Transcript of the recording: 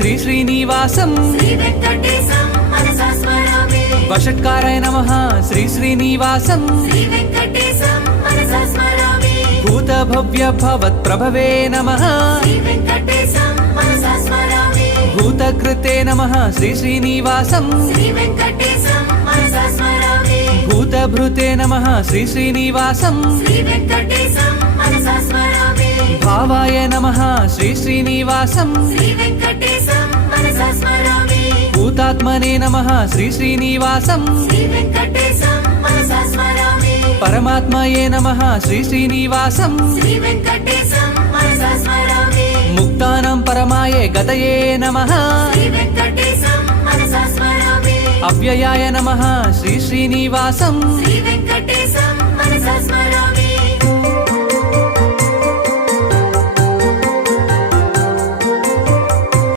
శ్రీ శ్రీనివాసం శ్రీవేంకటేశం మనసా స్మరామి వషట్కారాయ నమః శ్రీ శ్రీనివాసం శ్రీవేంకటేశం మనసా స్మరామి భూత భవ్య భవత్ ప్రభవే నమః శ్రీవేంకటేశం మనసా స్మరామి భూతకృతే నమః శ్రీ శ్రీనివాసం శ్రీవేంకటేశం మనసా స్మరామి భూతభృతే నమః శ్రీ శ్రీనివాసం శ్రీవేంకటేశం మనసా స్మరామి భావాయ నమః శ్రీ శ్రీనివాసం శ్రీవేంకటేశం మనసా స్మరామి భూతాత్మనే నమః శ్రీ శ్రీనివాసం శ్రీవేంకటేశం మనసా స్మరామి పరమాత్మయే నమః శ్రీ శ్రీనివాసం శ్రీవేంకటేశం మనసా స్మరామి ముక్తానాం పరమాయే గతయే నమః శ్రీవేంకటేశం మనసా స్మరామి అవ్యయాయ నమః శ్రీ శ్రీనివాసం శ్రీవేంకటేశం మనసా స్మరామి